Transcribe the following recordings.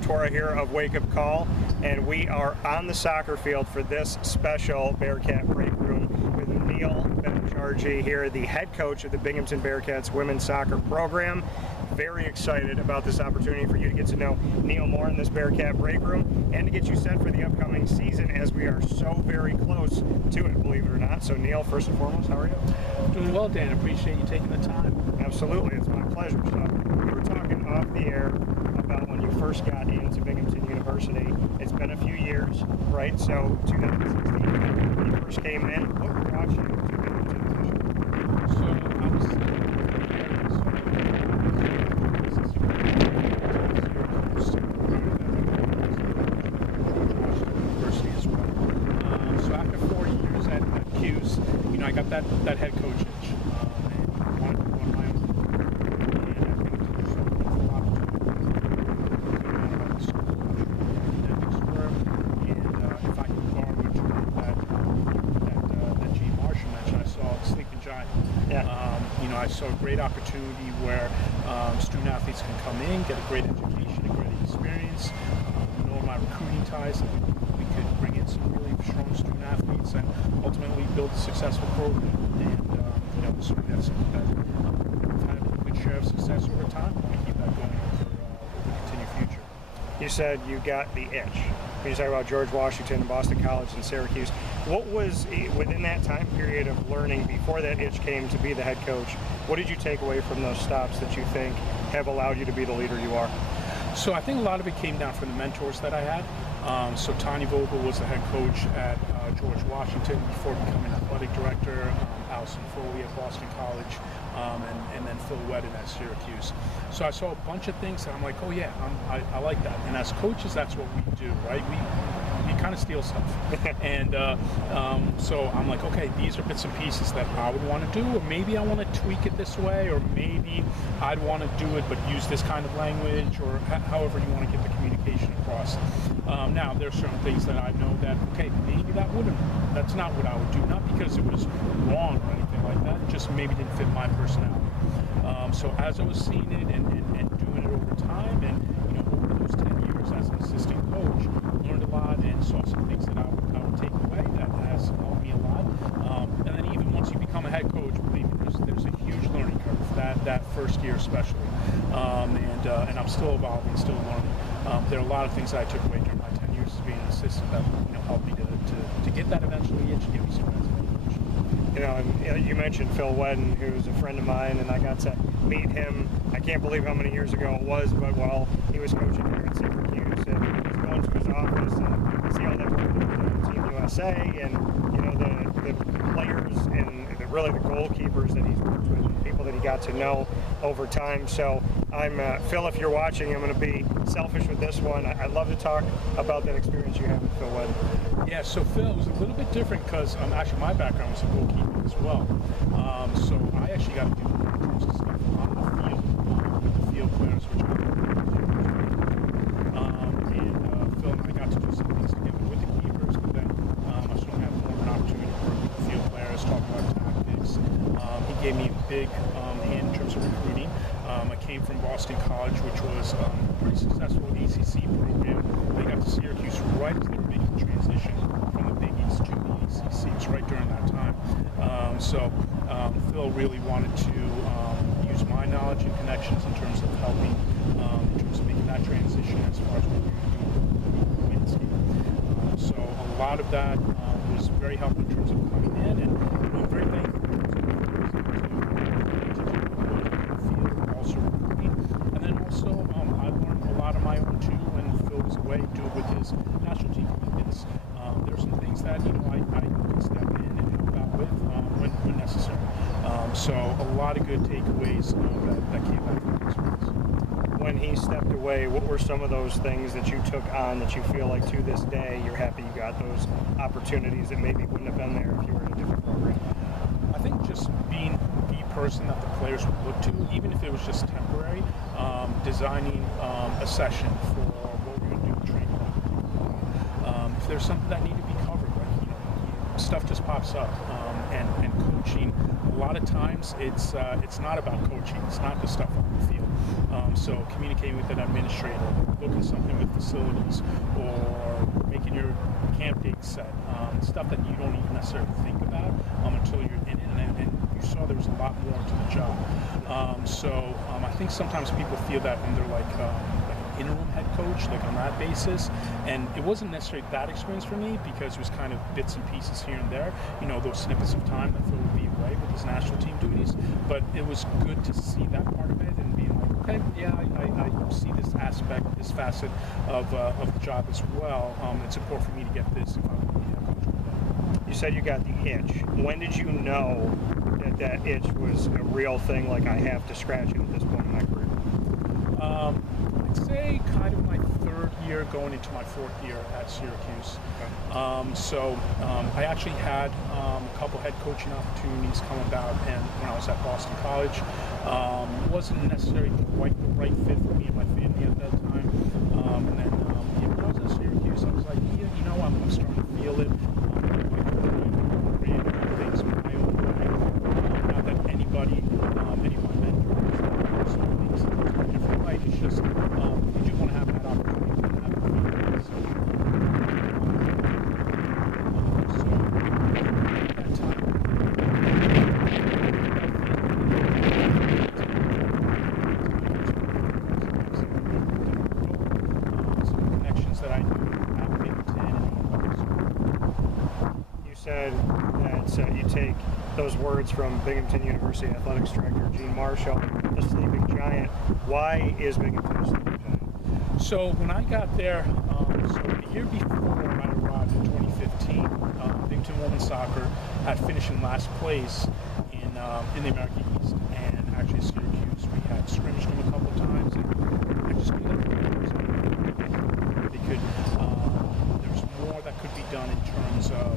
Tortora here of WakeUpCall, and we are on the soccer field for this special Bearcat Breakroom with Neel Bhattacharjee here, the head coach of the Binghamton Bearcats women's soccer program. Very excited about this opportunity for you to get to know Neel more in this Bearcat Breakroom and to get you set for the upcoming season, as we are so very close to it, believe it or not. So Neel, first and foremost, how are you? Doing well, Dan. Appreciate you taking the time. Absolutely, it's my pleasure. So we were talking off the air about when you first got into Binghamton University. It's been a few years, right? So 2016, when you first came in, what brought you to Binghamton? So I was University as well. So after 4 years at Q's, I got that head coach itch. And wanted to go on my own. And I think there's a lot of academics were. And if I could borrow a term that G. Marshall mentioned, I saw a sleeping giant. Yeah. I saw a great opportunity where student athletes can come in, get a great education, a great experience. All my recruiting ties, we could bring in some really strong student athletes and ultimately build a successful program. And certainly that's something that we've had a good share of success over time. We keep that going for the continued future. You said you got the itch. When you talk about George Washington, Boston College, and Syracuse, what was within that time period of learning before that itch came to be the head coach? What did you take away from those stops that you think have allowed you to be the leader you are? So I think a lot of it came down from the mentors that I had. So Tanya Vogel was the head coach at George Washington before becoming athletic director. Allison Foley at Boston College, and then Phil Wedden at Syracuse. So I saw a bunch of things, and I'm like, oh yeah, I like that. And as coaches, that's what we do, right? We kind of steal stuff. And so I'm like, okay, these are bits and pieces that I would want to do, or maybe I want to tweak it this way, or maybe I'd want to do it but use this kind of language, or however you want to get the communication across. Now, there are certain things that I know that, okay, maybe that's not what I would do, not because it was wrong or anything like that, it just maybe didn't fit my personality. So as I was seeing it and doing it over time, and over those 10 years as an assistant coach, learned a lot and saw some things that I would take away that has helped me a lot. And then even once you become a head coach, believe me, there's a huge learning curve, that first year especially. And I'm still evolving, still learning. There are a lot of things that I took away during my 10 years as being an assistant that helped me to get that eventually itch, give me some coach. And you mentioned Phil Wedden, who's a friend of mine, and I got to meet him, I can't believe how many years ago it was, but while he was coaching here at Syracuse, and he's going to his office and see all that work that he's doing with Team USA, and the players and really the goalkeepers that he's worked with, and people that he got to know over time. So I'm Phil, if you're watching, I'm going to be selfish with this one. I'd love to talk about that experience you had with Phil Wedden. Yeah, so Phil was a little bit different because actually my background was a goalkeeper as well. So I actually got to do in terms of stuff on the field, with the field players, which I think Phil and I got to do some things together with the keepers, but then I still have more of an opportunity to work with the field players, talk about tactics. He gave me a big hand in terms of recruiting. I came from Boston College, which was a pretty successful ACC program. I got to Syracuse right as they were making the transition from the Big East to the ACC. It's right during that time. So Phil really wanted to use my knowledge and connections in terms of helping, in terms of making that transition as far as what we were doing with the women's game. So a lot of that was very helpful in terms of coming in, and I'm very thankful in terms of also recruiting. And then also I learned a lot of my own too when Phil was away, do it with his national team commitments. There's some things that I can step in and help out with when necessary. So a lot of good takeaways that came back from the experience. When he stepped away, what were some of those things that you took on that you feel like to this day you're happy you got those opportunities that maybe wouldn't have been there if you were in a different program? I think just being the person that the players would look to, even if it was just temporary, designing a session for what we're going to do in training. If there's something that needed to be covered, like stuff just pops up, and coaching. A lot of times, it's not about coaching. It's not the stuff on the field. So communicating with an administrator, booking something with facilities, or making your camp date set. Stuff that you don't even necessarily think about until you're in it, and you saw there was a lot more to the job. I think sometimes people feel that when they're like an interim head coach, like on that basis, and it wasn't necessarily that experience for me because it was kind of bits and pieces here and there, those snippets of time that Phil would be away with his national team duties, but it was good to see that part of it and being like, okay, yeah, I see this aspect, this facet of the job as well. It's important for me to get this if I want to be a coach one day. You said you got the itch. When did you know that itch was a real thing, like I have to scratch it at this point in my career? I'd say kind of my third year going into my fourth year at Syracuse. Okay. I actually had a couple head coaching opportunities come about, and when I was at Boston College, wasn't necessarily quite the right fit for me and my family at that time. And then when I was at Syracuse, I was like, I'm starting to feel it. Things my own way. Not that anybody, any of my mentors, things a different way. It's just you do want to have that opportunity to have it. So at that time, some connections that I knew at Binghamton and You said that you take those words from Binghamton University Athletics Director Gene Marshall, the sleeping giant. Why is Binghamton a sleeping giant? So when I got there, so the year before I arrived in 2015, Binghamton women's soccer had finished in last place in the American East, and actually Syracuse, we had scrimmaged them a couple of times, and I just knew that they could. There's more that could be done in terms of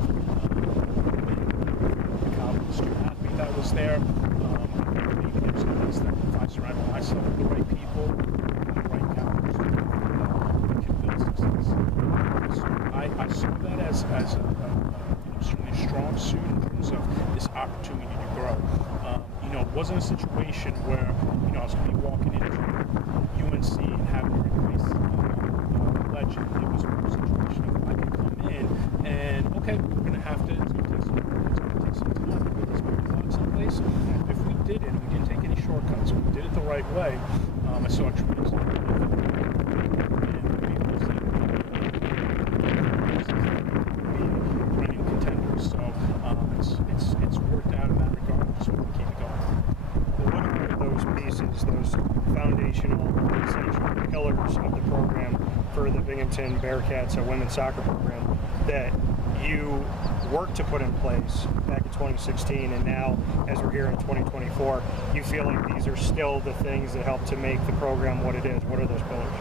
the student athlete that was there. There's a place that if I surrounded myself with the right people, the right calendars, we could build success. So I saw that as certainly a strong suit in terms of this opportunity to grow. It wasn't a situation where I was going to be walking into UNC and having to replace a legend. It was more a situation of I could come in and okay, we're going to have to. It's going to take some time to get this built someplace. If we did it, we didn't take any shortcuts. We did it the right way. I saw a tremendous running contenders. So it's worked out in that regard. Just want to keep it going. What are those pieces, those foundational, essential pillars of the program for the Binghamton Bearcats, a women's soccer program, that you worked to put in place back in 2016, and now as we're here in 2024, you feel like these are still the things that help to make the program what it is? What are those pillars?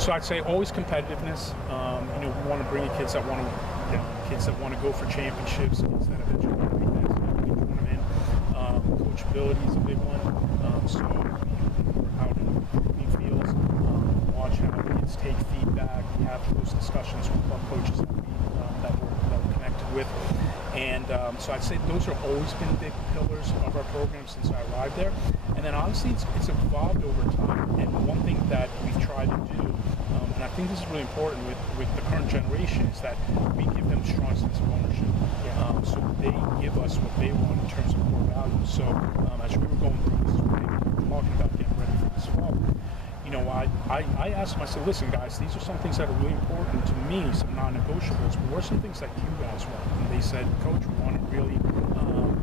So I'd say always competitiveness. We want to bring in kids that want to go for championships, kids that eventually want to make that tournament. Coachability is a big one. So we're out in the fields, watch how kids take feedback. We have those discussions with our coaches that we're connected with. And so I'd say those have always been big pillars of our program since I arrived there. And then honestly, it's evolved over time. And one thing that we've tried to do, and I think this is really important with the current generation, is that we give them strong sense of ownership. So they give us what they want in terms of core values. So as we were going through this, we were talking about getting ready for this fall. I asked them, I said, listen, guys, these are some things that are really important to me, some non-negotiables, but what are some things that you guys want? And they said, Coach, we want to really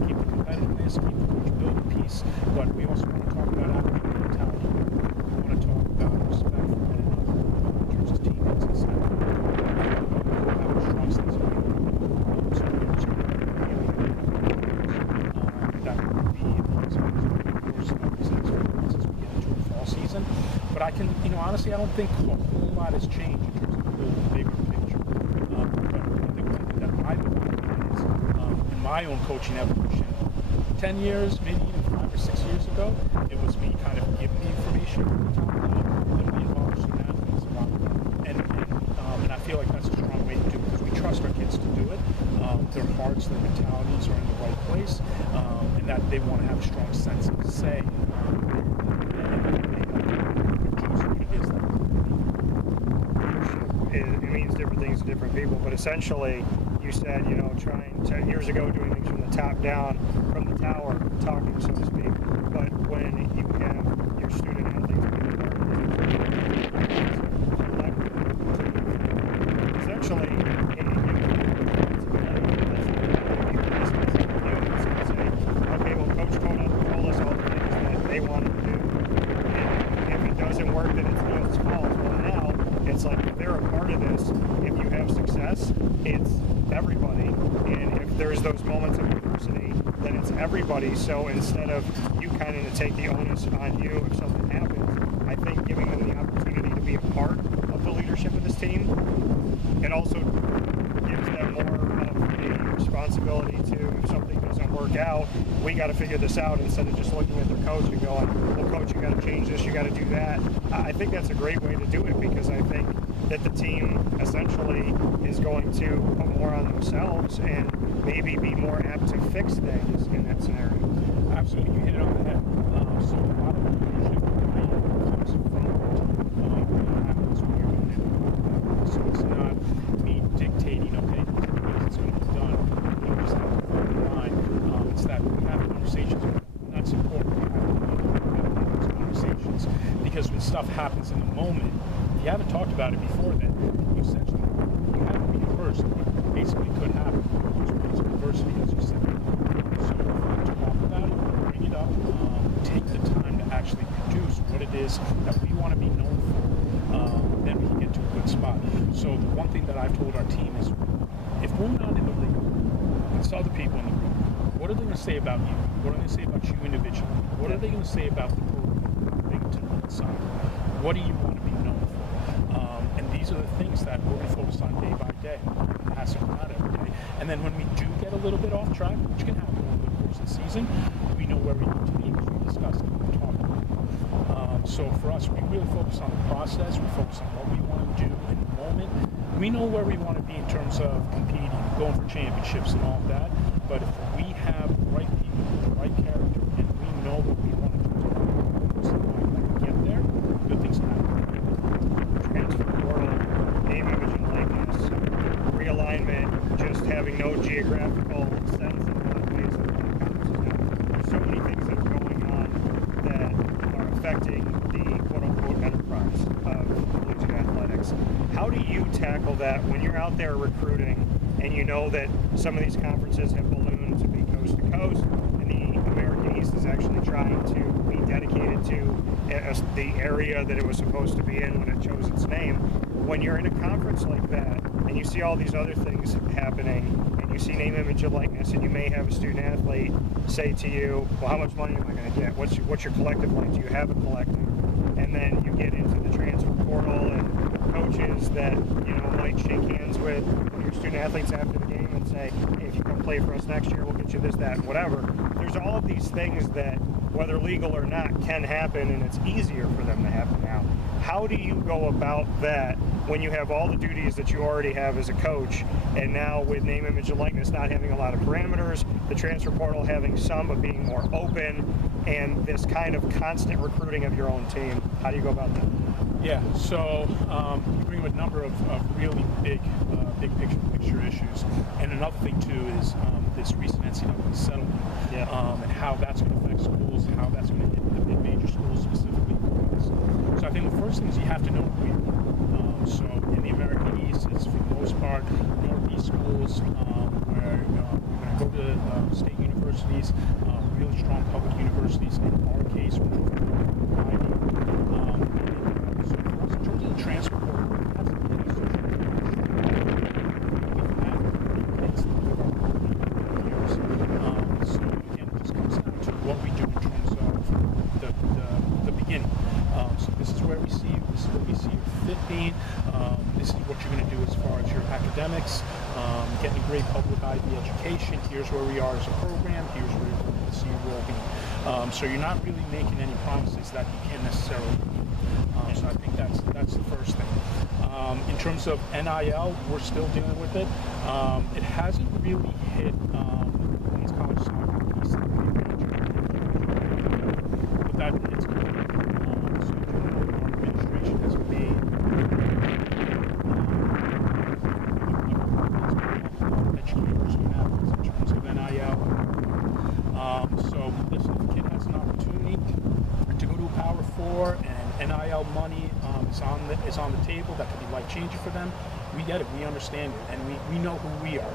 keep the competitiveness, keep the coachability piece, but we also want to talk about academic mentality. We want to talk about respect for one another in terms of teammates and stuff. We'll have a strong sense of that would be the course of these experiences as we get into the fall season. But I can, honestly, I don't think a whole lot has changed in terms of the bigger picture. But I think one thing that I've learned is in my own coaching evolution, 10 years, maybe even 5 or 6 years ago, it was me kind of giving the information at the top level, and we involved student athletes a lot more. And I feel like that's a strong way to do it because we trust our kids to do it. Their hearts, their really strong sense of say. It means different things to different people, but essentially you said, you know, trying to, years ago, doing things from the top down, from the tower, talking, so to speak. But when you have your student athletes being part of this, essentially, okay, well, Coach told us all the things that they wanted to do, and if it doesn't work, then it's Neel's fault. Well, now it's like, if they're a part of this, if you have success, it's everybody, and if there's those moments of adversity, then it's everybody. So instead of you kind of take the onus on you if something happens, I think giving them the opportunity to be a part of the leadership of this team, it also gives them more of a responsibility to, if something doesn't work out, we got to figure this out, instead of just looking at their coach and going, well, coach, you got to change this, you got to do that. I think that's a great way to do it, because I think that the team essentially is going to put more on themselves and maybe be more apt to fix things in that scenario. Absolutely, you hit it on the head. So a lot of leadership comes from what happens when you're doing it. So it's not me dictating, okay, it's going to be done. You just have to follow the line. It's that we have conversations. That's important. We have those conversations, because when stuff happens in the moment, if you haven't talked about it before, then you essentially haven't rehearsed what basically could happen. There's adversity, as you said. So talk about it, bring it up, take the time to actually produce what it is that we want to be known for. Then we can get to a good spot. So the one thing that I've told our team is, if we're not in the room, it's other people in the room. What are they going to say about you? What are they going to say about you individually? What are they going to say about the program, Binghamton side? What do you want to be known for? And these are the things that we're going to focus on day by day, passing them out every day. And then when we do get a little bit off track, which can happen over the course of the season, we know where we need to be, because we discussed it, we talked about it. So for us, we really focus on the process, we focus on what we want to do in the moment. We know where we want to be in terms of competing, going for championships and all of that, but if we have the right people, the right character, and we know what we want to do, so when we get there, good things happen. Transfer portal, name, image, and likeness, realignment, just having no geographical sense of what ways of conferences now. There's so many things that are going on that are affecting the quote-unquote enterprise of collegiate athletics. How do you tackle that when you're out there recruiting and you know that some of these conferences have ballooned to be coast to coast, and the American East is actually trying to be dedicated to the area that it was supposed to be in when it chose its name? When you're in a conference like that and you see all these other things happening, and you see name, image, and likeness, and you may have a student athlete say to you, well, how much money am I going to get? What's your collective like? Do you have a collective? And then you get into the transfer portal and coaches that, you know, might shake hands with your student athletes after the game and say, hey, if you come play for us next year, we'll get you this, that, whatever. There's all of these things that, whether legal or not, can happen, and it's easier for them to happen now. How do you go about that when you have all the duties that you already have as a coach, and now with name, image, and likeness not having a lot of parameters, the transfer portal having some but being more open, and this kind of constant recruiting of your own team? How do you go about that? Yeah, so you bring up a number of really big picture issues, and another thing too is this recent NCAA settlement, and how that's going to affect schools, and how that's going to hit the major schools specifically. So I think the first thing is you have to know who you are. So in the American East, it's for the most part Northeast schools where you're going to go to state universities, really strong public universities. In our case, we're so for us, in terms of the transfer portal, that's a big issue. So again, it just comes down to what we do in terms of the beginning. So this is where we see you. This is where we see you fit being. This is what you're going to do as far as your academics, getting a great public IB education. Here's where we are as a program. Here's where you're going to see your role being. So you're not really making any promises that you can't necessarily keep. So I think that's the first thing. In terms of NIL, we're still dealing with it. It hasn't really hit women's college soccer piece. for, and NIL money is on the table that could be life-changing for them. We get it, we understand it, and we know who we are.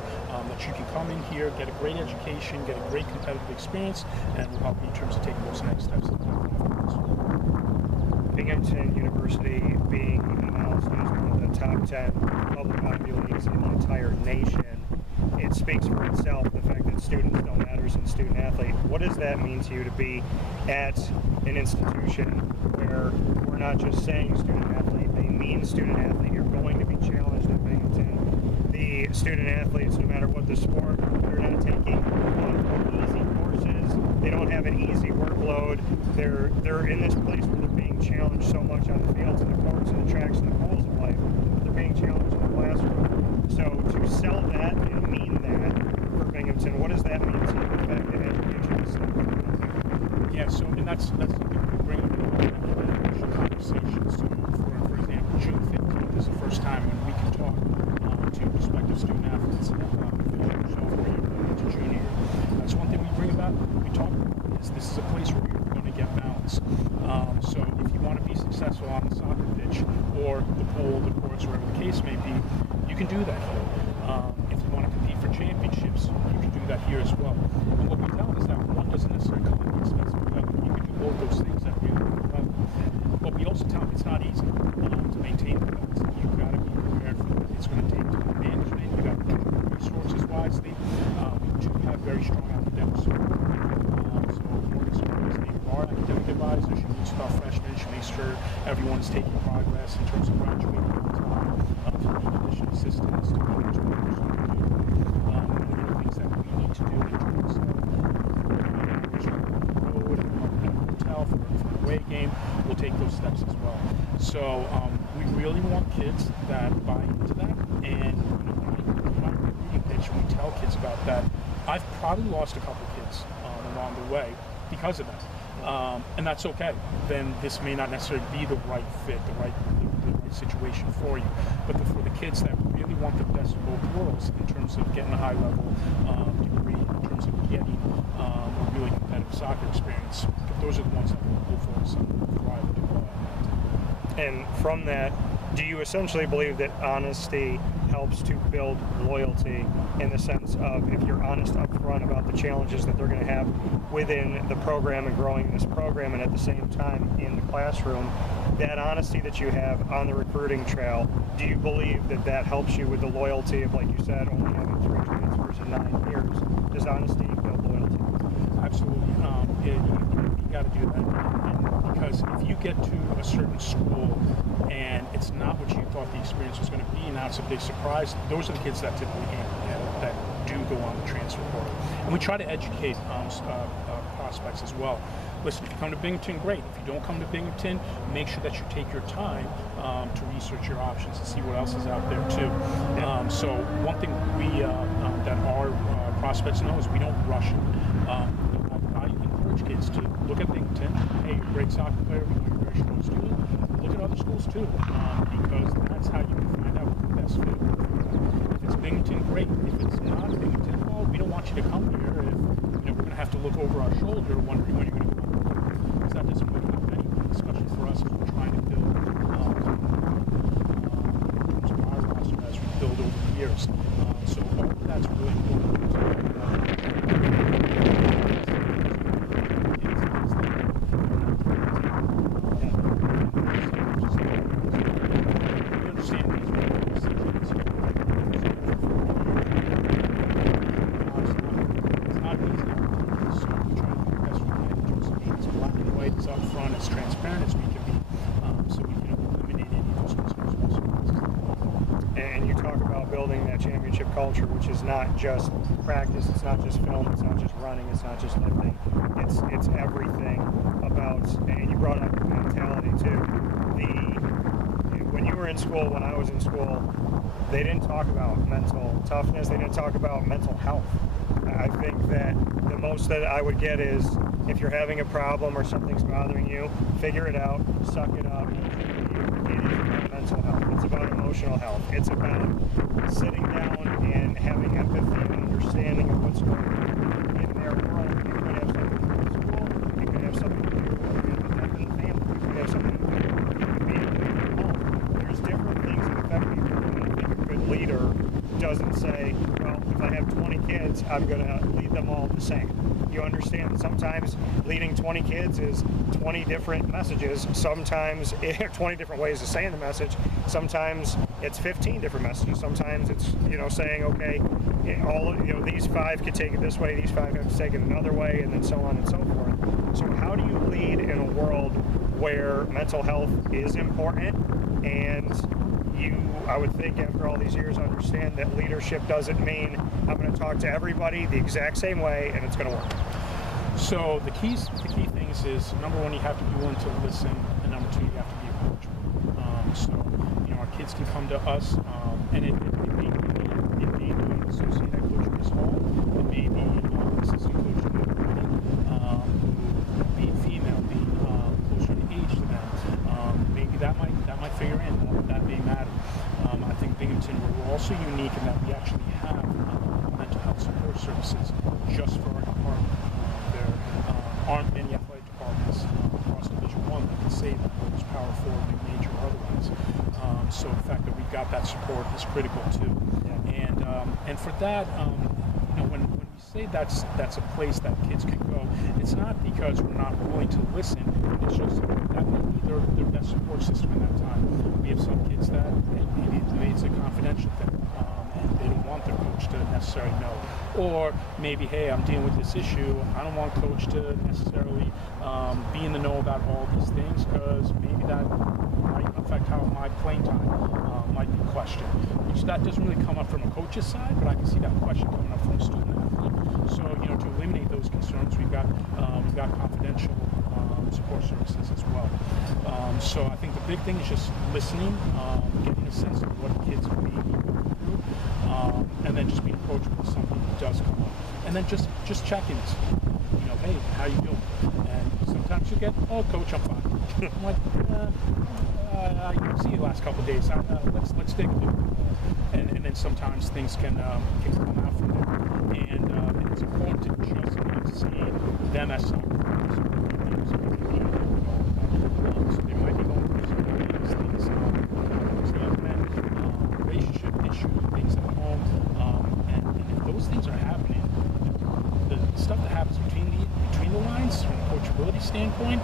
That you can come in here, get a great education, get a great competitive experience, and we'll help you in terms of taking those next steps in life. Binghamton University being announced as one of the top 10 public Ivy Leagues in the entire nation, it speaks for itself, the fact that student still matters and student athlete. What does that mean to you to be at an institution where we're not just saying student athlete, they mean student athlete? You're going to be challenged at Binghamton. The student athletes, no matter what the sport, they're not taking easy courses. They don't have an easy workload. They're in this place where they're being challenged so much on the fields and the courts and the tracks and the pools of life. They're being challenged in the classroom. So to sell that and mean that for Binghamton, what does that mean to you? The fact that education is still going on? Yeah, so and that's something we bring up in the initial conversation. So for example, June 15th is the first time when we can talk to prospective student athletes sophomore year to junior year. That's one thing we bring about. We talk about is this is a place where you're going to get balance. So if you want to be successful on the soccer pitch or the pool, the courts, wherever the case may be, you can do that here. If you want to compete for championships, you can do that here as well. And what we tell is that one doesn't necessarily come at the expense of the other. You can do both those things at really good level. But we also tell them it's not easy to maintain the balance. You've got to be prepared for what it's going to take to management. You've got to do resources wisely. We do have very strong academic support. So Morgan Spring is named our academic advisor. She meets with our freshmen. She makes sure everyone is taking progress in terms of graduating on time. If you need additional assistance to go into what you're going to do. Things that we need to do in terms of road and hotel for an away game, we'll take those steps as well. So we really want kids that buy into that, and my recruiting pitch, when we tell kids about that, I've probably lost a couple kids along the way because of that. And that's okay. Then this may not necessarily be the right fit, the right situation for you. But for the kids that really want the best of both worlds in terms of getting a high level degree, in terms of getting a really competitive soccer experience, those are the ones that we'll focus on thrive to go at. And from that, do you essentially believe that honesty helps to build loyalty, in the sense of if you're honest up front about the challenges that they're going to have within the program and growing this program, and at the same time in the classroom, that honesty that you have on the recruiting trail, do you believe that that helps you with the loyalty of, like you said, only having 3 transfers in 9 years? Does honesty build loyalty? Absolutely. You got to do that. And because if you get to a certain school and it's not what you thought the experience was going to be, and now it's a big surprise, those are the kids that typically that do go on the transfer portal. And we try to educate prospects as well. Listen, if you come to Binghamton, great. If you don't come to Binghamton, make sure that you take your time to research your options and see what else is out there too. So one thing we that our prospects know is we don't rush it. I encourage kids to look at Binghamton. Hey, you're a great soccer player. We know you're a very strong student. Look at other schools too, because that's how you can find out what the best fit. If it's Binghamton, great. If it's not Binghamton, well, we don't want you to come here. If we're going to have to look over our shoulder wondering when you're going to come. Because that doesn't really happen anyway, especially for us as we're trying to build our roster as we build over the years. So all of that's really important. Culture, which is not just practice, it's not just film, it's not just running, it's not just lifting, it's everything about, and you brought up mentality too. When you were in school, when I was in school, they didn't talk about mental toughness, they didn't talk about mental health. I think that the most that I would get is, if you're having a problem or something's bothering you, figure it out, suck it up. It is about mental health. It's about emotional health. It's about sitting down and having empathy and understanding of what's going on in their world. It could have something to do with school. It could have something to do with the death in the family. It could have have 20 kids, I'm going to lead them all the same. You understand that sometimes leading 20 kids is 20 different messages. Sometimes 20 different ways of saying the message. Sometimes it's 15 different messages. Sometimes it's, saying, okay, these 5 could take it this way, these 5 have to take it another way, and then so on and so forth. So how do you lead in a world where mental health is important, and you, I would think after all these years, understand that leadership doesn't mean I'm going to talk to everybody the exact same way and it's going to work? So the key things is, number one, you have to be willing to listen, and number two, you have to be approachable. So our kids can come to us, and it may be an associate head coach Chris Hall, it may be assistant coach being female, being closer in age to them. Maybe that might figure in. That may matter. I think Binghamton, we're also unique in that we actually have mental health support services just for our department. There aren't many athletic departments across Division I that can say that, whether it's power forward, major, or otherwise. So the fact that we've got that support is critical too. And for that, when we say that's a place that kids can go, it's not because we're not willing to listen. It's just that may be their best support system in that time. We have some kids that maybe it's a confidential thing, and they don't want their coach to necessarily know. Or maybe, hey, I'm dealing with this issue. I don't want coach to necessarily be in the know about all these things, because maybe that might affect how my playing time might be questioned. Which that doesn't really come up from a coach's side, but I can see that question coming up from a student athlete. So to eliminate those concerns, we've got confidential support services as well. So I think the big thing is just listening, getting a sense of what kids may be going through, and then just being approachable if something does come up. And then just check-ins. Hey, how you doing? And sometimes you get, oh, coach, I'm fine. I'm like, I didn't see you the last couple of days. Let's dig a little bit more. And then sometimes things can come out from there. And it's important to just not see them as soccer players. So they might be going through some of these things, young men, relationship issues, things at home. And if those things are happening, the stuff that happens between the lines from a coachability standpoint,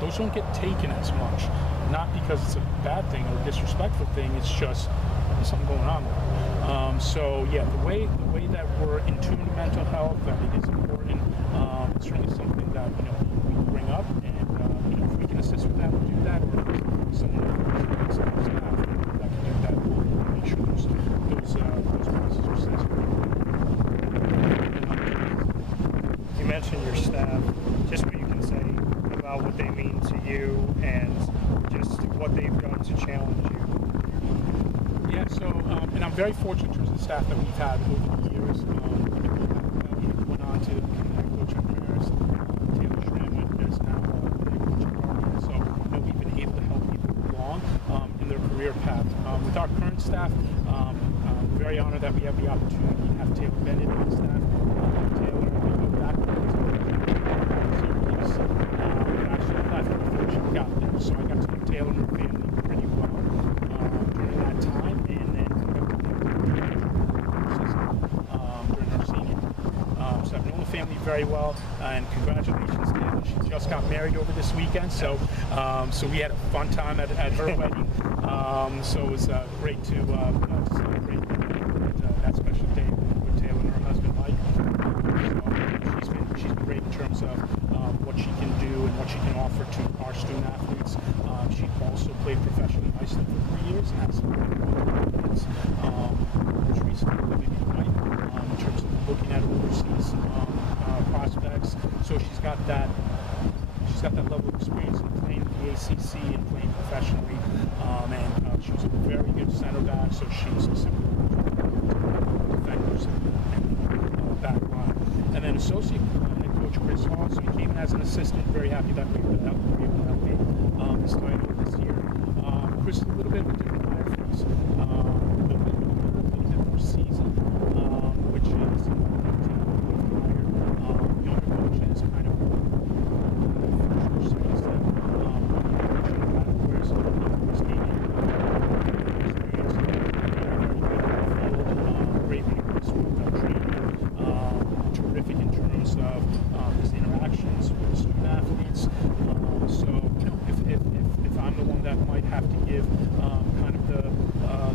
those don't get taken as much. Not because it's a bad thing or a disrespectful thing, it's just there's something going on there. So yeah, the way that we're in tune to mental health, I think is important. It's certainly something that we bring up, and if we can assist with that, we'll do that. Or if someone on staff that can do that, we'll make sure those processes are sensible. You mentioned your staff. Just what you can say about what they mean to you and just what they've done to challenge you. Yeah, so, and I'm very fortunate in terms of the staff that we've had over the years. Went on to become head coach at Paris. Taylor Schramm is now head coach at Bearcat. So, we've been able to help people along in their career path. With our current staff, I'm very honored that we have the opportunity to have Taylor Bennett on staff. Taylor, we go back to actually left before she got there. So I got to know Taylor and her family pretty well during that time, and then during her senior year. So I've known the family very well, and congratulations, Taylor. She just got married over this weekend, so so we had a fun time at her wedding. So it was great to celebrate that special day with Taylor and her husband Mike. So she's been great in terms of what she can do and what she can offer to our student athletes. She also played professionally in Iceland for 3 years and has some great kids. Most recently living in Mike in terms of looking at overseas prospects. So she's got that level of experience in playing the ACC and playing professionally. And she was a very good center back, so she's a simple defenders and back line. And then associate head coach Chris Hall, so he came in as an assistant. Very happy that we were able to help him this title this year. Chris is a little bit of a different hire for us. A little bit older, a little bit more seasoned, which is younger coaches kind of first or second step. Whereas Chris came in, experience, very good on the field, great leader. have to give kind of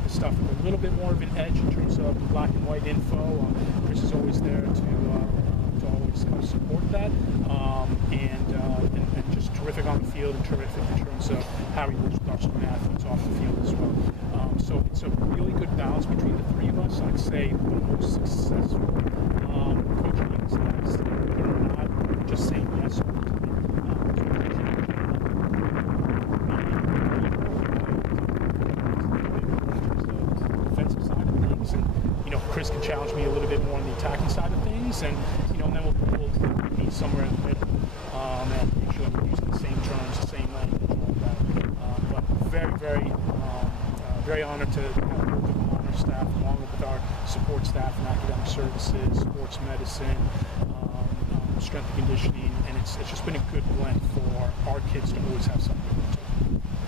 the stuff with a little bit more of an edge in terms of the black and white info. Chris is always there to always kind of support that, and just terrific on the field and terrific in terms of how he works with our student athletes off the field as well. So it's a really good balance between the three of us. I'd say the most successful coaching staffs that are not just saying yes all the time. Defensive side of things, and Chris can challenge me a little bit more on the attacking side of things, and then we'll meet somewhere in the middle, and make sure we're using the same terms, the same language, and all that. But very honored to have a group of honor staff along with our support staff and academic services, sports medicine, strength and conditioning, and it's just been a good blend for our kids to always have something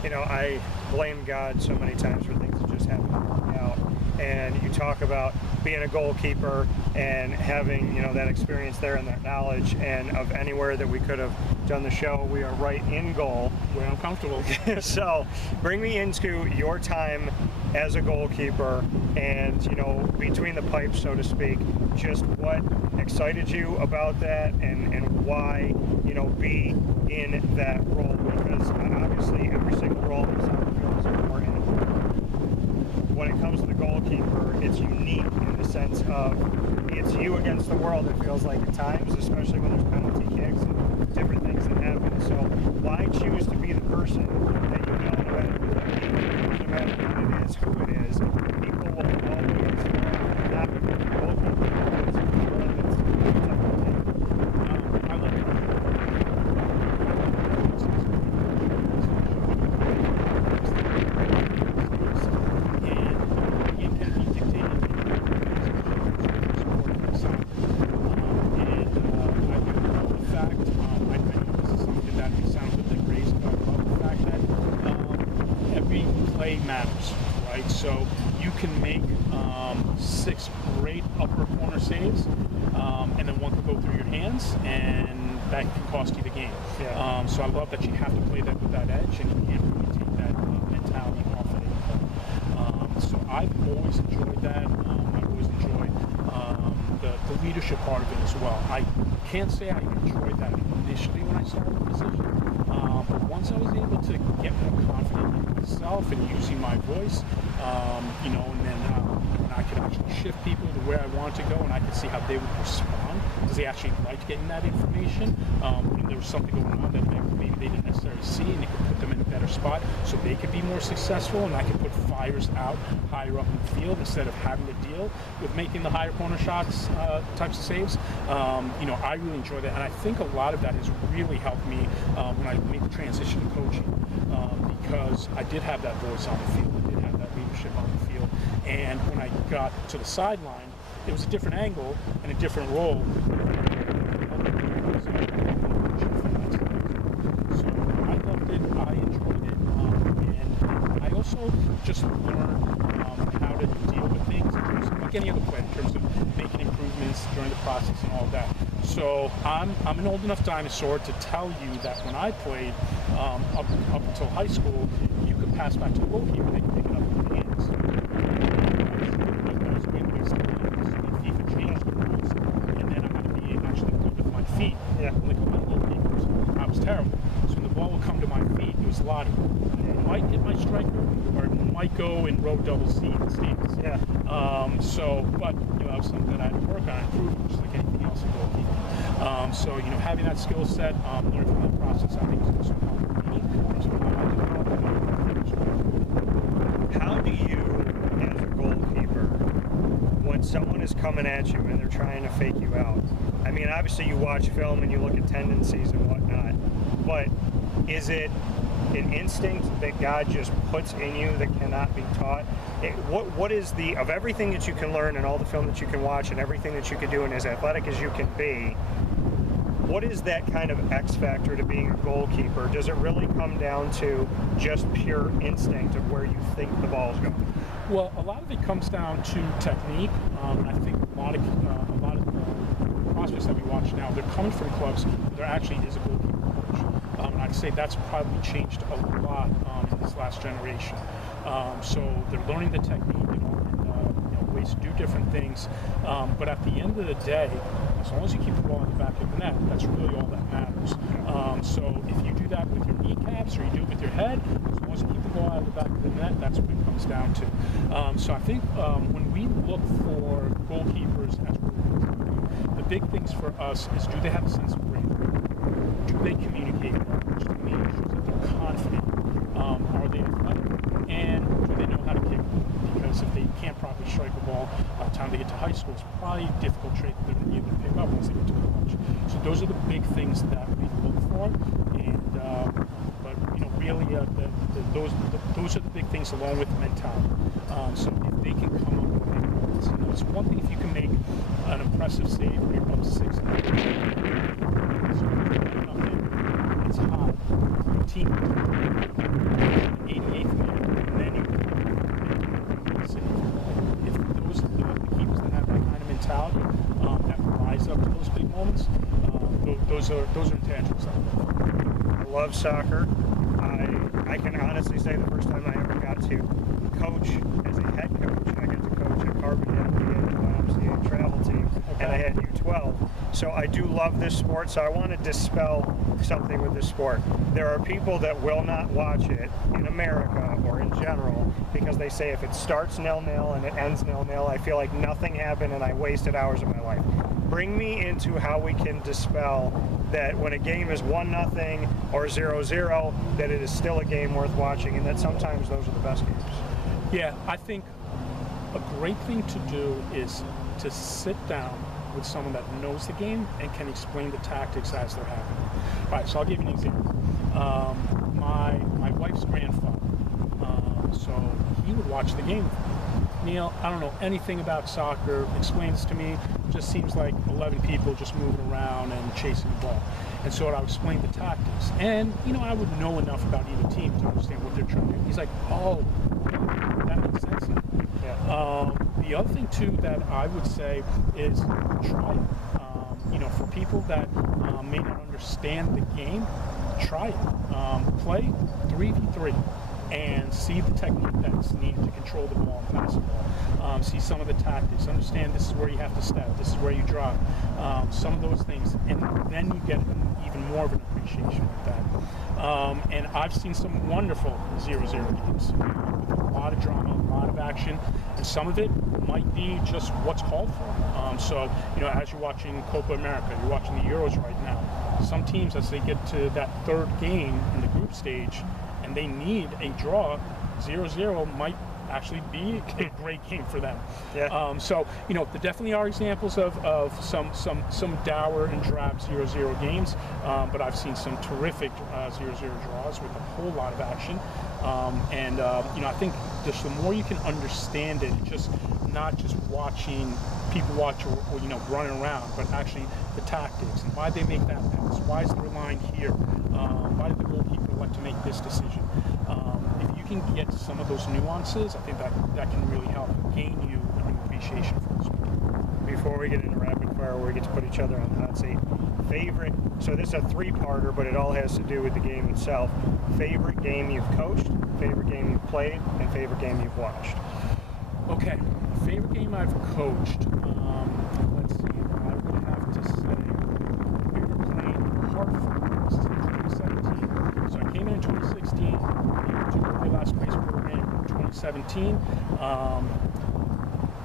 to do. I blame God so many times for things that just happen to work out. And you talk about being a goalkeeper and having, that experience there and that knowledge, and of anywhere that we could have done the show, we are right in goal. We're uncomfortable. So bring me into your time as a goalkeeper and, between the pipes, so to speak, just what excited you about that and why, be in that role, because obviously every single role in the soccer field is important. When it comes to the goalkeeper, it's unique in the sense of it's you against the world, it feels like at times, especially when there's penalty kicks and different things that happen. So why choose to be the person that no matter what it is, who it is, people will always not be the goalkeeper. I love it. Matters, right? So you can make 6 great upper corner saves, and then one can go through your hands, and that can cost you the game. Yeah. So I love that you have to play that with that edge, and you can't really take that mentality off at any point. So I've always enjoyed that. I've always enjoyed the leadership part of it as well. I can't say I enjoyed that initially when I started the position, but once I was able to get more confident in myself and using my voice, and then when I could actually shift people to where I wanted to go, and I could see how they would respond because they actually liked getting that information. And there was something going on that maybe they didn't necessarily see, and it could put them in a better spot so they could be more successful, and I could put fires out higher up in the field instead of having to deal with making the higher corner shots types of saves. I really enjoy that, and I think a lot of that has really helped me when I made the transition to coaching, because I did have that voice on the field, I did have that leadership on the field, and when I got to the sideline, it was a different angle and a different role. So I loved it, I enjoyed it, and I also just learned how to deal with things in terms of, like any other player, in terms of making improvements during the process and all of that. So I'm an old enough dinosaur to tell you that when I played up until high school, you could pass back to the goalkeeper, they could pick it up with the hands. Those windows in FIFA changed the rules, and then I had to be actually good with my feet. Yeah. Like my goalkeepers, I was terrible. So when the ball would come to my feet, it was a lot of it. It might hit my striker, or it might go in row double C in stance. Yeah. But that was something that I had to work on and improve, just like anything else in goalkeeping. Having that skill set, learning from that process, I think is also helpful for me. How do you, as a goalkeeper, when someone is coming at you and they're trying to fake you out? I mean, obviously you watch film and you look at tendencies and whatnot, but is it an instinct that God just puts in you that cannot be taught? What is of everything that you can learn and all the film that you can watch and everything that you can do and as athletic as you can be, what is that kind of X factor to being a goalkeeper? Does it really come down to just pure instinct of where you think the ball's going? Well, a lot of it comes down to technique. I think a lot of prospects that we watch now, they're coming from clubs where there actually is a goalkeeper coach. And I'd say that's probably changed a lot in the this last generation. So they're learning the technique, ways to do different things. But at the end of the day, as long as you keep the ball in the back of the net, that's really all that matters. So if you do that with your kneecaps or you do it with your head, as long as you keep the ball out of the back of the net, that's what it comes down to. So I think when we look for goalkeepers as goalkeepers, the big things for us is, do they have a sense of bravery? Do they communicate well, which to me shows that they're confident? Are they athletic? And do they know how to kick? Because if they can't properly strike a ball by the time they get to high school, it's probably a difficult trait that they're going to be able to pick up once they get to college. So those are the big things that we look for. And but really, those are the big things, along with mentality. So if they can come up with big goals, it's one thing if you can make an impressive save where you're up 6-0. It's hot. Your team 88th minute, and then you if those are the keepers that have that kind of mentality, that rise up to those big moments, those are intangibles. I love soccer. I can honestly say the first time I ever got to coach as a head coach, I got to coach at Carbondale, my Upstate travel team, and I had U12. So I do love this sport, so I want to dispel something with this sport. There are people that will not watch it in America or in general because they say if it starts 0-0 and it ends 0-0, I feel like nothing happened and I wasted hours of my life. Bring me into how we can dispel that when a game is 1-0 or 0-0, that it is still a game worth watching, and that sometimes those are the best games. Yeah, I think a great thing to do is to sit down with someone that knows the game and can explain the tactics as they're happening. All right, so I'll give you an example. My wife's grandfather, so he would watch the game with me. Neil, I don't know anything about soccer. Explain this to me. Just seems like 11 people just moving around and chasing the ball. And so I would explain the tactics. And, I would know enough about either team to understand what they're trying to do. He's like, oh, that makes sense now. Yeah. The other thing, too, that I would say is try it. For people that may not understand the game, try it. Play 3v3. And see the technique that's needed to control the ball and pass the ball. See some of the tactics. Understand this is where you have to step. This is where you drop. Some of those things. And then you get even more of an appreciation with that. And I've seen some wonderful 0-0 games with a lot of drama, a lot of action. And some of it might be just what's called for. So, as you're watching Copa America, you're watching the Euros right now. Some teams, as they get to that third game in the group stage, and they need a draw, 0-0 might actually be a great game for them. Yeah. So, there definitely are examples of some dour and drab 0-0 games, but I've seen some terrific 0-0 draws with a whole lot of action. I think just the more you can understand it, just not just watching people watch or running around, but actually the tactics and why they make that pass, why is the line here, why did the goalkeeper like to make this decision. If you can get some of those nuances, I think that can really help gain you a new appreciation for the sport. Before we get into rapid fire, where we get to put each other on the hot seat, favorite, so this is a three-parter, but it all has to do with the game itself. Favorite game you've coached, favorite game you've played, and favorite game you've watched. Okay, favorite game I've coached. Let's see, I would have to say we were playing Hartford. This is in 2017. So I came in 2016, took my last place program in 2017.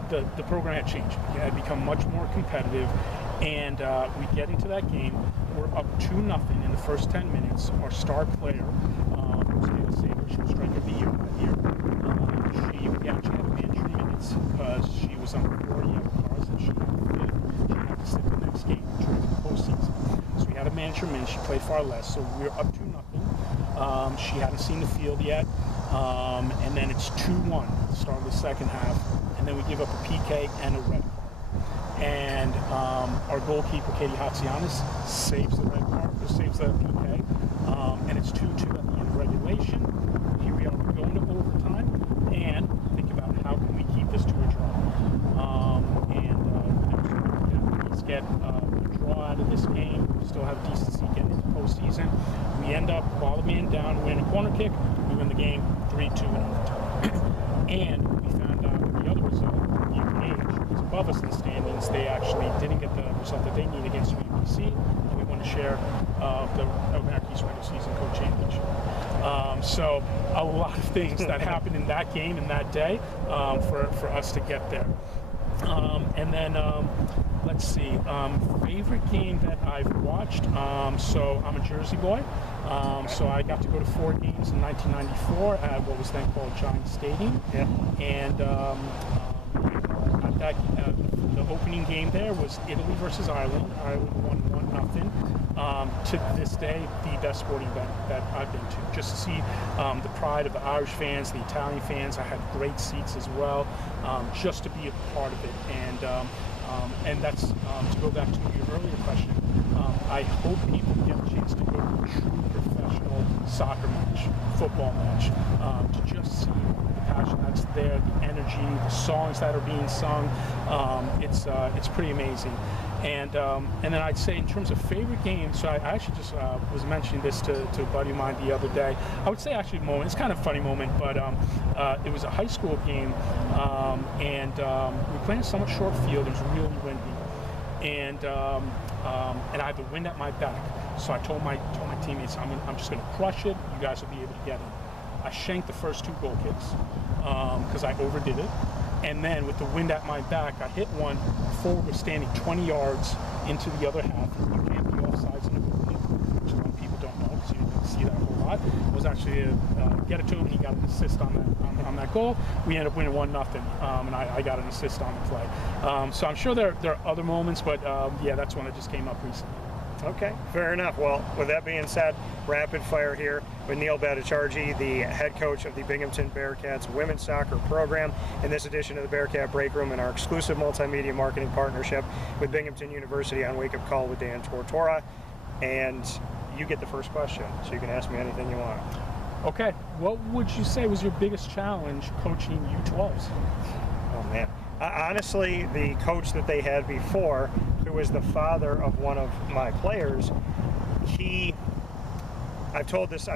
The program had changed. It had become much more competitive, and we get into that game. We're up 2-0 in the first 10 minutes. Our star player, was Neel Bhattacharjee, she was striker of the year that year. We actually had a management minutes because she was on 4 yellow cards and she had to sit the next game during the postseason. So we had a manager minutes. She played far less. So we were up 2-0. She hadn't seen the field yet. And then it's 2-1 at the start of the second half. And then we give up a PK and a red card. And our goalkeeper, Katie Hatsianis, saves the red card, saves the PK. And it's 2-2 at the end of regulation. Here we are going to overtime. And think about how can we keep this to a draw. Let's get a draw out of this game. We still have decency getting into postseason. We end up ball the man down, win in a corner kick, we win the game 3-2 in overtime. And we found out the other result, UH, who was above us in the standings, they actually didn't get the result that they need against UBC, and we won a share of the American East regular season co-championship. So a lot of things that happened in that game and that day for us to get there. And then let's see, favorite game that I've watched. So I'm a Jersey boy. So I got to go to 4 games in 1994 at what was then called Giant Stadium. Yeah. And at that, the opening game there was Italy versus Ireland. Ireland won 1-0. To this day, the best sporting event that I've been to. Just to see the pride of the Irish fans, the Italian fans. I had great seats as well, just to be a part of it. And that's to go back to your earlier question. I hope people get a chance to go to a true professional soccer match, football match, to just see the passion that's there, the energy, the songs that are being sung. It's pretty amazing. And then I'd say in terms of favorite games, so I actually just was mentioning this to a buddy of mine the other day. I would say actually a moment, it's kind of a funny moment, but it was a high school game, and we were playing a somewhat short field. It was really windy, and I had the wind at my back. So I told my teammates, I'm just going to crush it. You guys will be able to get it. I shanked the first 2 goal kicks because I overdid it. And then with the wind at my back, I hit one. Forward was standing 20 yards into the other half. You can't be offsides in a goalie, which a lot of people don't know because you don't see that a whole lot. It was actually get it to him. He got an assist on that goal. We ended up winning 1-0, and I got an assist on the play. So I'm sure there are other moments, but yeah, that's one that just came up recently. Okay, fair enough. Well, with that being said, rapid fire here with Neel Bhattacharjee, the head coach of the Binghamton Bearcats women's soccer program, in this edition of the Bearcat Breakroom and our exclusive multimedia marketing partnership with Binghamton University on Wake Up Call with Dan Tortora. And you get the first question, so you can ask me anything you want. Okay, what would you say was your biggest challenge coaching U12s? Oh man, honestly, the coach that they had before, who was the father of one of my players, I've told this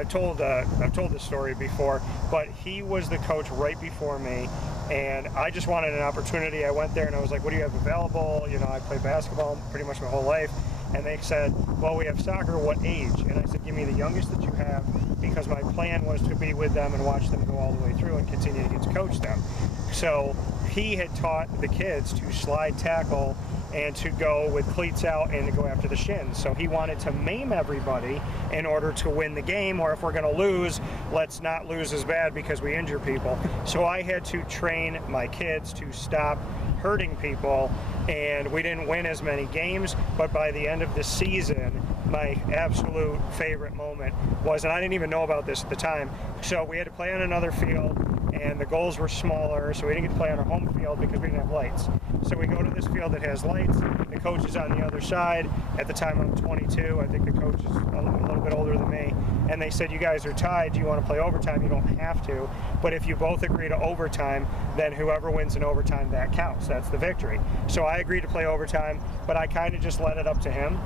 story before, but he was the coach right before me, and I just wanted an opportunity. I went there and I was like, what do you have available? You know, I played basketball pretty much my whole life. And they said, well, we have soccer, what age? And I said, give me the youngest that you have, because my plan was to be with them and watch them go all the way through and continue to get to coach them. So he had taught the kids to slide tackle and to go with cleats out and to go after the shins. So he wanted to maim everybody in order to win the game, or if we're going to lose, let's not lose as bad because we injure people. So I had to train my kids to stop hurting people, and we didn't win as many games, but by the end of the season, my absolute favorite moment was, and I didn't even know about this at the time, so we had to play on another field, and the goals were smaller, so we didn't get to play on our home field because we didn't have lights. So we go to this field that has lights, the coach is on the other side. At the time I'm 22, I think the coach is a little bit older than me, and they said, you guys are tied, do you want to play overtime? You don't have to, but if you both agree to overtime, then whoever wins in overtime, that counts, that's the victory. So I agreed to play overtime, but I kind of just let it up to him.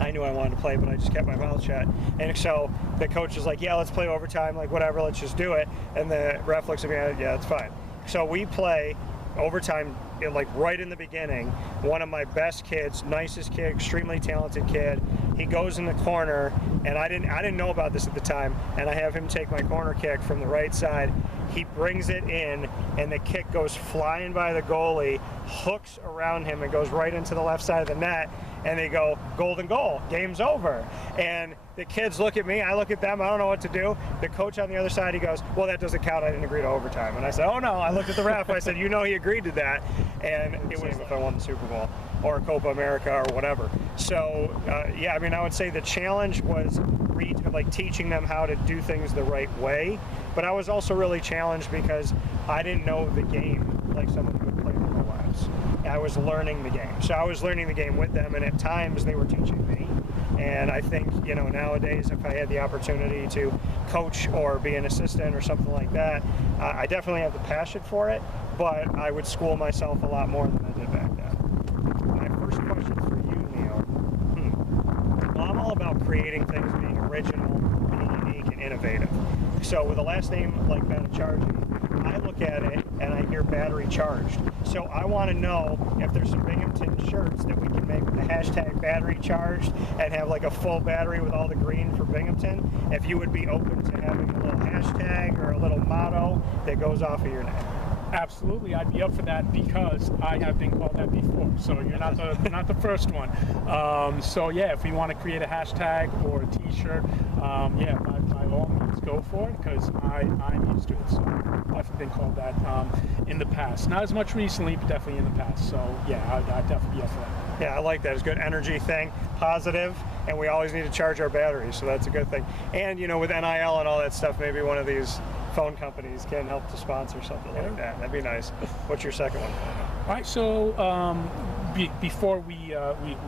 I knew I wanted to play, but I just kept my mouth shut. And so the coach was like, yeah, let's play overtime, like whatever, let's just do it. And the ref looks at me, yeah, it's fine. So we play overtime, like right in the beginning. One of my best kids, nicest kid, extremely talented kid, he goes in the corner, and I didn't know about this at the time, and I have him take my corner kick from the right side. He brings it in, and the kick goes flying by the goalie, hooks around him, and goes right into the left side of the net, and they go, golden goal, game's over. And the kids look at me, I look at them, I don't know what to do. The coach on the other side, he goes, well, that doesn't count, I didn't agree to overtime. And I said, oh no, I looked at the ref, I said, you know he agreed to that. And it was if I won the Super Bowl or Copa America or whatever. So yeah, I mean, I would say the challenge was teaching them how to do things the right way, but I was also really challenged because I didn't know the game like someone who had played in their lives. I was learning the game. So I was learning the game with them, and at times they were teaching me. And I think, you know, nowadays if I had the opportunity to coach or be an assistant or something like that, I definitely have the passion for it, but I would school myself a lot more than I did back then. My first question for you, Neel. Well, I'm all about creating things, being original, being unique, and innovative. So with a last name like Bhattacharjee, I look at it and I hear battery charged. So I want to know if there's some Binghamton shirts that we can make with the hashtag battery charged and have like a full battery with all the green for Binghamton. If you would be open to having a little hashtag or a little motto that goes off of your name. Absolutely, I'd be up for that because I have been called that before. So you're not the first one. So yeah, if we want to create a hashtag or a T-shirt, yeah, by all means go for it because I'm used to it. So I've definitely been called that in the past. Not as much recently, but definitely in the past. So yeah, I'd definitely be up for that. Yeah, I like that. It's a good energy thing, positive, and we always need to charge our batteries, so that's a good thing. And you know, with NIL and all that stuff, maybe one of these phone companies can help to sponsor something like that. That'd be nice. What's your second one? All right, so before we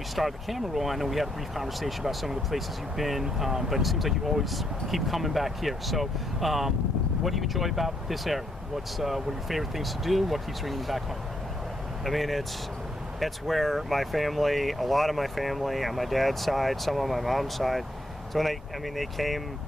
started the camera roll, I know we had a brief conversation about some of the places you've been, but it seems like you always keep coming back here. So what do you enjoy about this area? What are your favorite things to do? What keeps bringing you back home? I mean, it's where my family, a lot of my family on my dad's side, some on my mom's side. So when they came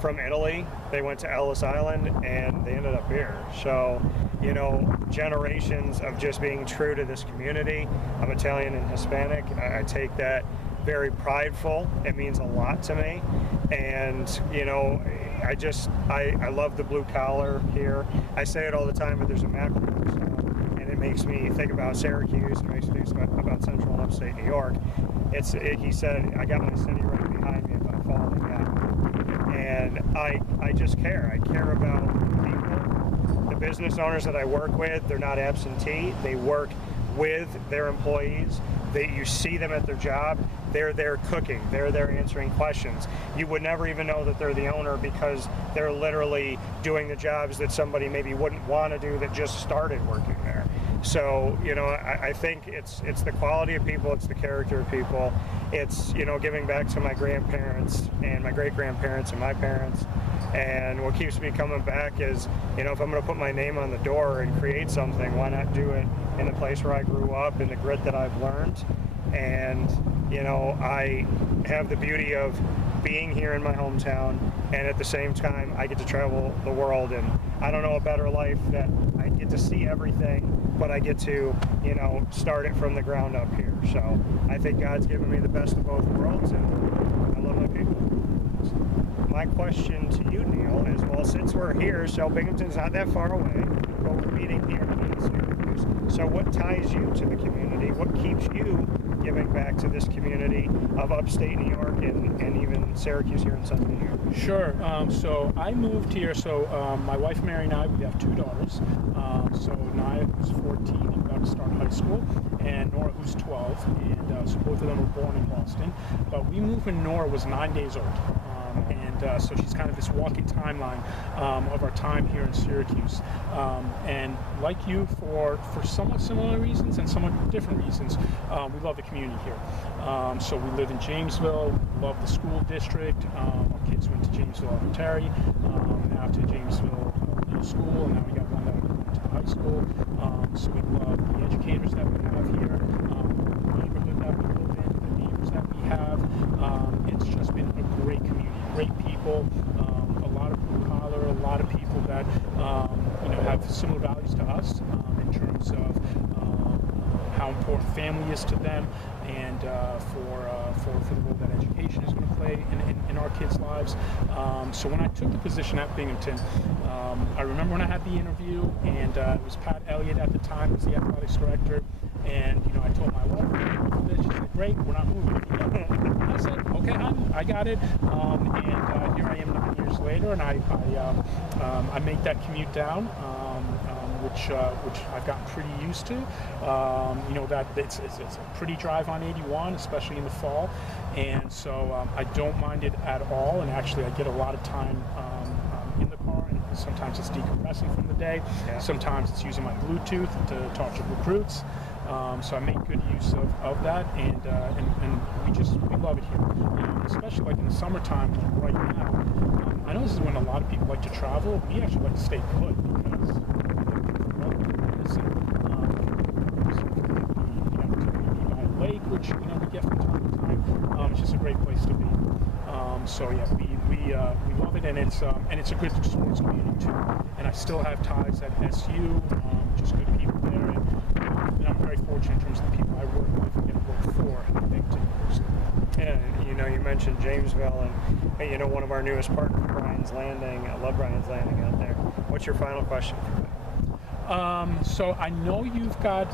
from Italy, they went to Ellis Island and they ended up here. So, you know, generations of just being true to this community. I'm Italian and Hispanic. I take that very prideful. It means a lot to me. And, you know, I love the blue collar here. I say it all the time, but there's a macro and it makes me think about Syracuse. It makes me think about Central and Upstate New York. He said, I got my city right behind me if I fall in the gap. And I just care. I care about people. The business owners that I work with, they're not absentee. They work with their employees. You see them at their job. They're there cooking. They're there answering questions. You would never even know that they're the owner because they're literally doing the jobs that somebody maybe wouldn't want to do that just started working there. So, you know, I think it's the quality of people, it's the character of people. It's, you know, giving back to my grandparents and my great-grandparents and my parents. And what keeps me coming back is, you know, if I'm going to put my name on the door and create something, why not do it in the place where I grew up, in the grit that I've learned? And, you know, I have the beauty of being here in my hometown, and at the same time, I get to travel the world. And I don't know a better life that I get to see everything, but I get to, you know, start it from the ground up here. So I think God's given me the best of both worlds, and I love my people. My question to you, Neel, is, well, since we're here, so Binghamton's not that far away, but we're meeting here in Syracuse. So what ties you to the community? What keeps you giving back to this community of upstate New York and even Syracuse here in Central New York? Sure. So I moved here. So my wife Mary and I, we have two daughters. So Naya, who's 14 and about to start high school, and Nora, who's 12. And so both of them were born in Boston. But we moved when Nora was 9 days old. So she's kind of this walking timeline of our time here in Syracuse. And like you, for somewhat similar reasons and somewhat different reasons, we love the community here. So we live in Jamesville, love the school district. Our kids went to Jamesville Elementary, now to Jamesville Middle School, and now we got one that went to the high school. So we love the educators that we have here, the neighborhood that we live in, the neighbors that we have. It's just been a great community. Great people, a lot of blue collar, a lot of people that you know, have similar values to us in terms of how important family is to them, and for the role that education is going to play in our kids' lives. So when I took the position at Binghamton, I remember when I had the interview, and it was Pat Elliott at the time who was the athletics director, and you know, I told my wife, she said, "Great, we're not moving." I said, "Okay, I got it." And here I am 9 years later, and I make that commute down, which I've gotten pretty used to. You know, that it's a pretty drive on 81, especially in the fall, and so I don't mind it at all. And actually, I get a lot of time in the car, and sometimes it's decompressing from the day. Yeah. Sometimes it's using my Bluetooth to talk to recruits. So I make good use of that, and we love it here, especially like in the summertime right now. I know this is when a lot of people like to travel. We actually like to stay put because the opportunity to be by a lake, which you know we get from time to time. It's just a great place to be. So yeah, we love it, and it's a good sports community too. And I still have ties at SU, just good people there, and I'm very fortunate in terms of the people I work with and work for at Binghamton University. Yeah, you mentioned Jamesville, and one of our newest partners, Brian's Landing. I love Brian's Landing out there. What's your final question for me? So I know you've got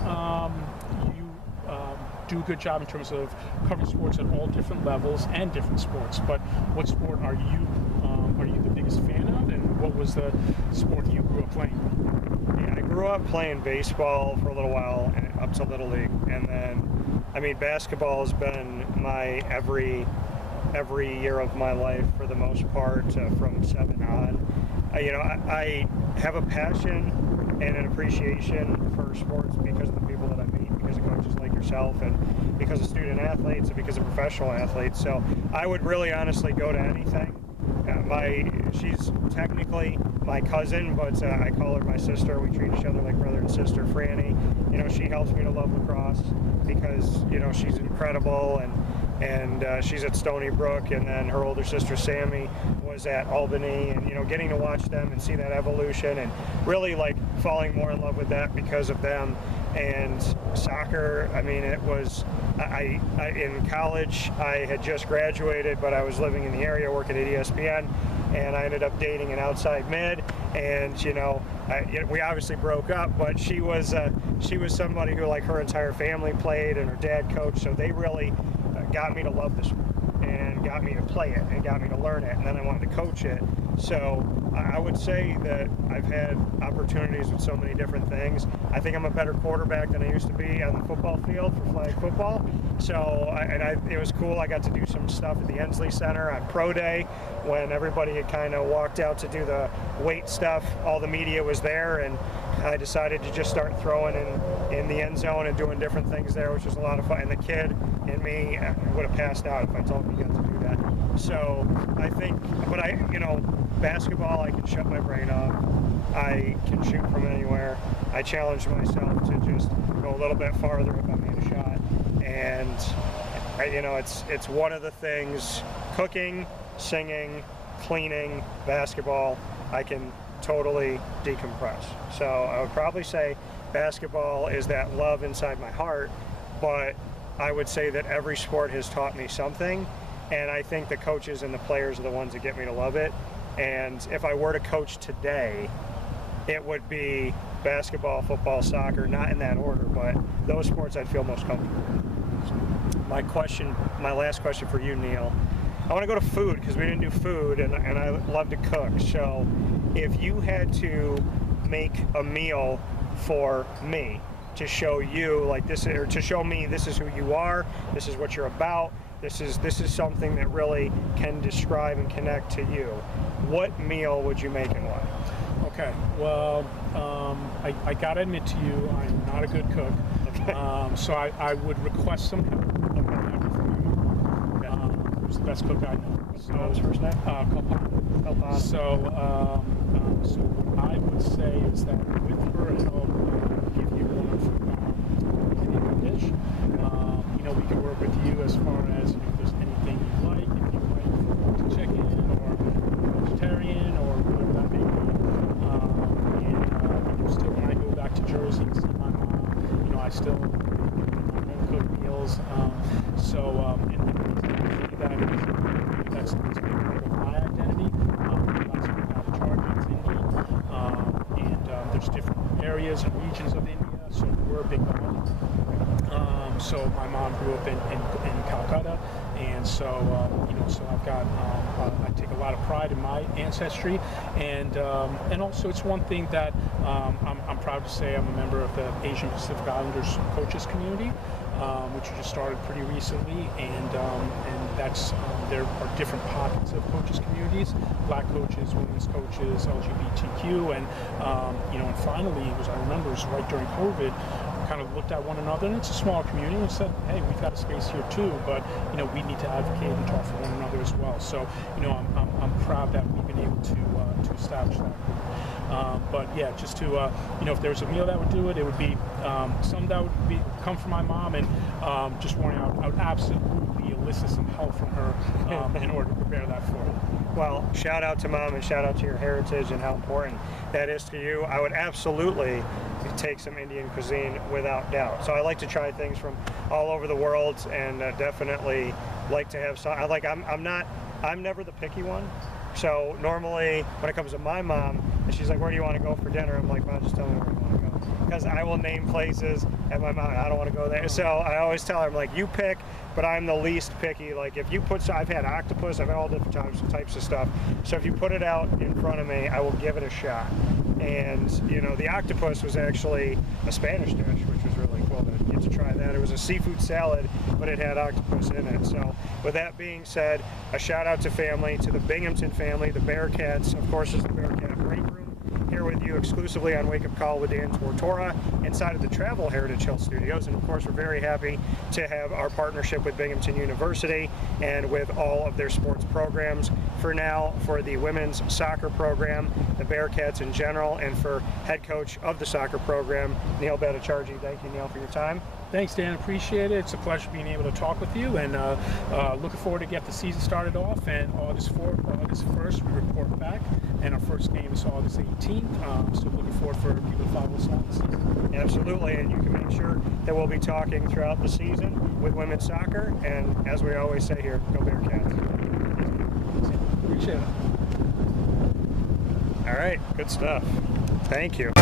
do a good job in terms of covering sports at all different levels and different sports. But what sport are you the biggest fan of, and what was the sport you grew up playing? Yeah, I grew up playing baseball for a little while, up to Little League, and then, basketball has been my every year of my life for the most part, from 7 on. I have a passion and an appreciation for sports because of the people that I meet, because of coaches like yourself, and because of student athletes, and because of professional athletes. So I would really honestly go to anything. She's technically my cousin, but I call her my sister. We treat each other like brother and sister. Franny, she helps me to love lacrosse because, she's incredible, and she's at Stony Brook, and then her older sister Sammy was at Albany, and getting to watch them and see that evolution, and really falling more in love with that because of them. And soccer, it was, I in college I had just graduated, but I was living in the area working at ESPN, and I ended up dating an outside mid, and we obviously broke up, but she was somebody who her entire family played, and her dad coached, so they really got me to love the sport and got me to play it and got me to learn it, and then I wanted to coach it. So I would say that I've had opportunities with so many different things. I think I'm a better quarterback than I used to be on the football field for flag football. So it was cool. I got to do some stuff at the Ensley Center on Pro Day when everybody had kind of walked out to do the weight stuff. All the media was there, and I decided to just start throwing in the end zone and doing different things there, which was a lot of fun. And the kid in me would have passed out if I told him he got to do that. So I think, but basketball, I can shut my brain off. I can shoot from anywhere. I challenge myself to just go a little bit farther if I made a shot. And it's one of the things, cooking, singing, cleaning, basketball, I can totally decompress. So I would probably say basketball is that love inside my heart, but I would say that every sport has taught me something, and I think the coaches and the players are the ones that get me to love it. And if I were to coach today, it would be basketball, football, soccer, not in that order, but those sports I'd feel most comfortable with. My last question for you, Neel. I want to go to food because we didn't do food, and I love to cook. So if you had to make a meal for me to show you or to show me this is who you are, this is what you're about, this is something that really can describe and connect to you, what meal would you make and why? Okay, well, I gotta admit to you, I'm not a good cook. Okay. So I would request some help. Who's the best cook I know? So what was his first name? Kalpana. So what I would say is that with her help, give you one of the dish. We can work with you as far as if there's anything you like, if you like chicken or vegetarian or whatever that may be. And still, when I go back to Jersey and see my mom, I still cook meals. That's a big part of my identity. That's Neel Bhattacharjee, India, and there's different areas and regions of India, so we're a big family. So my mom grew up in Calcutta, and so I've got I take a lot of pride in my ancestry, and also it's one thing that I'm proud to say I'm a member of the Asian Pacific Islanders coaches community, which just started pretty recently, and that's there are different pockets of coaches communities, black coaches, women's coaches, LGBTQ, and and finally I remember it was right during COVID. Kind of looked at one another, and it's a small community, and said, hey, we've got a space here too, but we need to advocate and talk for one another as well. So I'm proud that we've been able to establish that group. But yeah, just to if there's a meal that would do it, it would be some that would come from my mom, and just warning, I would absolutely elicit some help from her in order to prepare that for you. Well, shout out to Mom and shout out to your heritage and how important that is to you. I would absolutely take some Indian cuisine without doubt. So I like to try things from all over the world, and definitely like to have some. I'm never the picky one. So normally when it comes to my mom, and she's like, "Where do you want to go for dinner?" I'm like, "Mom, just tell me where you want to go." Because I will name places, and my mom, I don't want to go there. So I always tell her, I'm like, "You pick," but I'm the least picky. Like if you put, I've had octopus, I've had all different types of stuff. So if you put it out in front of me, I will give it a shot. And you know, the octopus was actually a Spanish dish, which was really cool to get to try that. It was a seafood salad, but it had octopus in it. So with that being said, a shout out to family, to the Binghamton family, the Bearcats, of course, is the Bearcat Breakroom. Here with you exclusively on Wake Up Call with Dan Tortora inside of the Travel Heritage Hill Studios. And of course, we're very happy to have our partnership with Binghamton University and with all of their sports programs. For now, for the women's soccer program, the Bearcats in general, and for head coach of the soccer program, Neel Bhattacharjee. Thank you, Neel, for your time. Thanks, Dan. Appreciate it. It's a pleasure being able to talk with you, and looking forward to get the season started off. And August 1st, we report back, and our first game is August 18th. So looking forward for people to follow us on the season. Absolutely, and you can make sure that we'll be talking throughout the season with women's soccer. And as we always say here, go Bearcats. Appreciate it. All right, good stuff. Thank you.